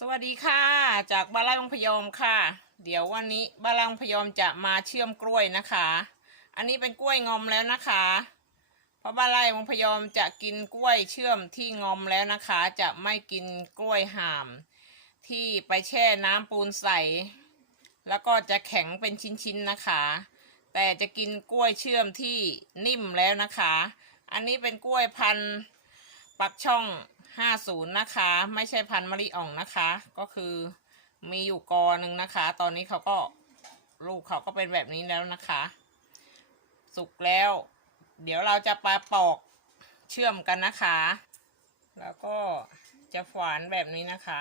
สวัสดีค่ะ จากบ้านไร่วงพยอมค่ะ เดี๋ยววันนี้บ้านไร่วงพยอมจะมาเชื่อมกล้วยนะคะ อันนี้เป็นกล้วยงอมแล้วนะคะ เพราะบ้านไร่วงพยอมจะกินกล้วยเชื่อมที่งอมแล้วนะคะ จะไม่กินกล้วยห่าม ที่ไปแช่น้ำปูนใสแล้วก็จะแข็งเป็นชิ้นๆนะคะ แต่จะกินกล้วยเชื่อมที่นิ่มแล้วนะคะ อันนี้เป็นกล้วยพันธุ์ปักช่อง 50นย์นะคะ ไม่ใช่พันมะลิอ่องนะคะ ก็คือมีอยู่กอหนึ่งนะคะ ตอนนี้เขาก็ลูกเขาก็เป็นแบบนี้แล้วนะคะ สุกแล้ว เดี๋ยวเราจะไปปอกเชื่อมกันนะคะ แล้วก็จะฝานแบบนี้นะคะ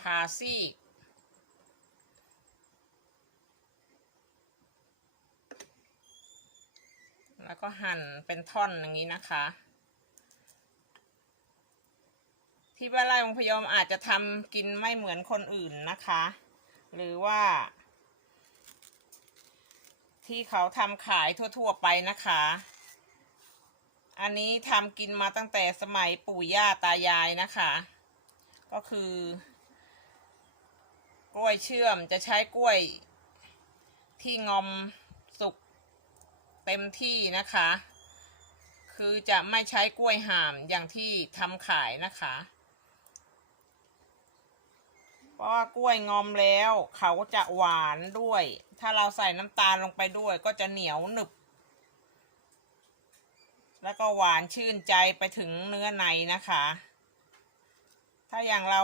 ผ่าซี่แล้วก็หั่นเป็นท่อนอย่างนี้นะคะ ที่บ้านไร่องพยอมอาจจะทำกินไม่เหมือนคนอื่นนะคะ หรือว่า ที่เขาทำขายทั่ว ๆ ไปนะคะ อันนี้ทำกินมาตั้งแต่สมัยปู่ย่าตายายนะคะ ก็คือกล้วยเชื่อมจะใช้กล้วยที่งอมสุกเต็มที่นะคะ คือจะไม่ใช้กล้วยห่ามอย่างที่ทำขายนะคะ ราะว่ากล้วยงอมแล้วเขาจะหวานด้วย ถ้าเราใส่น้ำตาลลงไปด้วย ก็จะเหนียวหนึบ แล้วก็หวานชื่นใจไปถึงเนื้อในนะคะ ถ้าอย่างเรา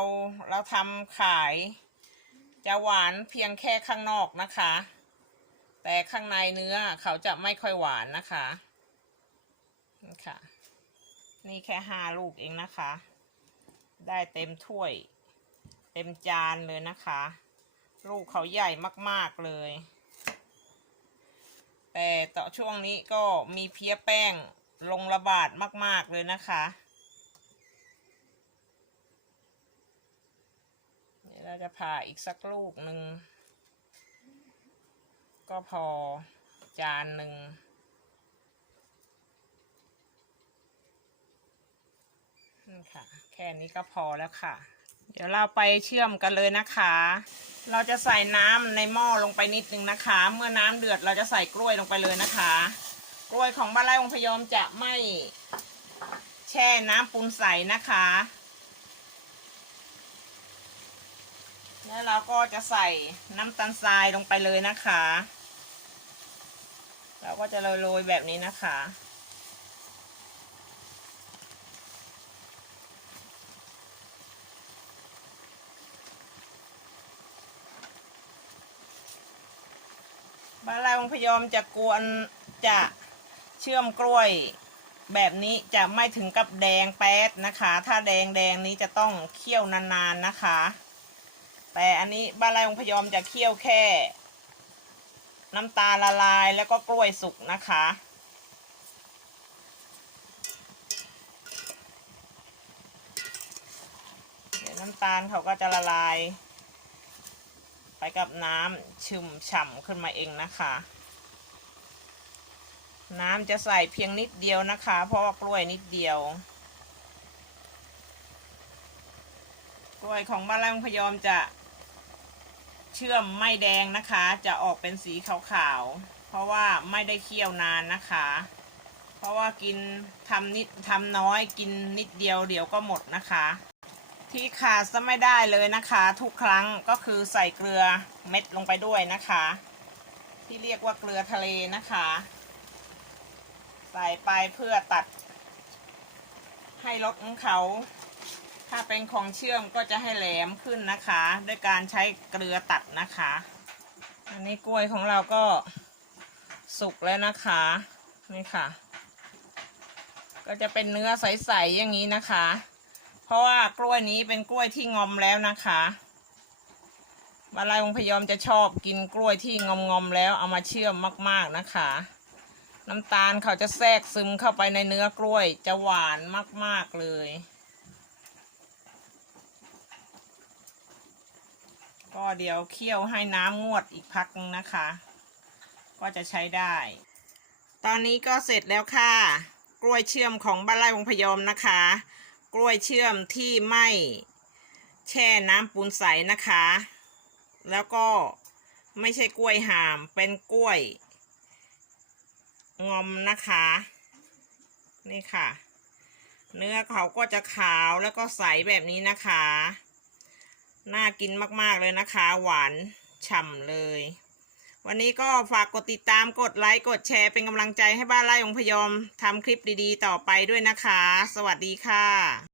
เราทำขาย จะหวานเพียงแค่ข้างนอกนะคะ แต่ข้างในเนื้อเขาจะไม่ค่อยหวานนะคะนี่ค่ะ นี่แค่ห้าลูกเองนะคะ ได้เต็มถ้วย เต็มจานเลยนะคะ ลูกเขาใหญ่มากๆเลย แต่ต่อช่วงนี้ก็มีเพี้ยแป้งลงระบาดมากๆเลยนะคะเดี๋ยวเราจะผ่าอีกสักลูกหนึ่ง ก็พอจานหนึ่งนี่ค่ะ แค่นี้ก็พอแล้วค่ะ เดี๋ยวเราไปเชื่อมกันเลยนะคะ เราจะใส่น้ำในหม้อลงไปนิดนึงนะคะ เมื่อน้ำเดือดเราจะใส่กล้วยลงไปเลยนะคะ กล้วยของบ้านไร่องพยอมจะไม่แช่น้ำปูนใสนะคะ แล้วเราก็จะใส่น้ำตาลทรายลงไปเลยนะคะ เราก็จะโรยๆแบบนี้นะคะ บ้านเราพยอมจะกวนจะเชื่อมกล้วย แบบนี้จะไม่ถึงกับแดงแป๊ดนะคะ ถ้าแดงแดงนี้จะต้องเคี่ยวนานๆนะคะ แต่อันนี้บ้านไรองพยอมจะเคี่ยวแค่ น้ำตาลละลายแล้วก็กล้วยสุกนะคะเดี๋ยวน้ำตาลเขาก็จะละลาย ไปกับน้ำชุ่มฉ่ำขึ้นมาเองนะคะ น้ำจะใส่เพียงนิดเดียวนะคะ เพราะว่ากล้วยนิดเดียว กล้วยของบ้านไรองพยอมจะเชื่อมไม่แดงนะคะ จะออกเป็นสีขาวๆ เพราะว่าไม่ได้เคี่ยวนานนะคะ เพราะว่ากินทำนิดทำน้อยกินนิดเดียวเดี๋ยวก็หมดนะคะ ที่ขาดซะไม่ได้เลยนะคะ ทุกครั้งก็คือใส่เกลือเม็ดลงไปด้วยนะคะ ที่เรียกว่าเกลือทะเลนะคะ ใส่ไปเพื่อตัด ให้รสของเขา ถ้าเป็นของเชื่อมก็จะให้แหลมขึ้นนะคะด้วยการใช้เกลือตัดนะคะ อันนี้กล้วยของเราก็สุกแล้วนะคะนี่ค่ะ ก็จะเป็นเนื้อใสๆอย่างนี้นะคะ เพราะว่ากล้วยนี้เป็นกล้วยที่งอมแล้วนะคะบาลายองพยอมจะชอบกินกล้วยที่งอมๆแล้วเอามาเชื่อมมาก ๆนะคะ น้ำตาลเขาจะแทรกซึมเข้าไปในเนื้อกล้วยจะหวานมาก ๆ เลยก็เดี๋ยวเคี่ยวให้น้ำงวดอีกพักนึงนะคะ ก็จะใช้ได้ ตอนนี้ก็เสร็จแล้วค่ะ กล้วยเชื่อมของบ้านไร่วงพยอมนะคะ กล้วยเชื่อมที่ไม่แช่น้ำปูนใสนะคะ แล้วก็ไม่ใช่กล้วยหาม เป็นกล้วย งอมนะคะ นี่ค่ะ เนื้อเขาก็จะขาวแล้วก็ใสแบบนี้นะคะ น่ากินมากๆเลยนะคะ หวานฉ่ำเลย วันนี้ก็ฝากกดติดตามกดไลค์กดแชร์เป็นกำลังใจให้บ้านไร่องพยอมทำคลิปดีๆ ต่อไปด้วยนะคะ สวัสดีค่ะ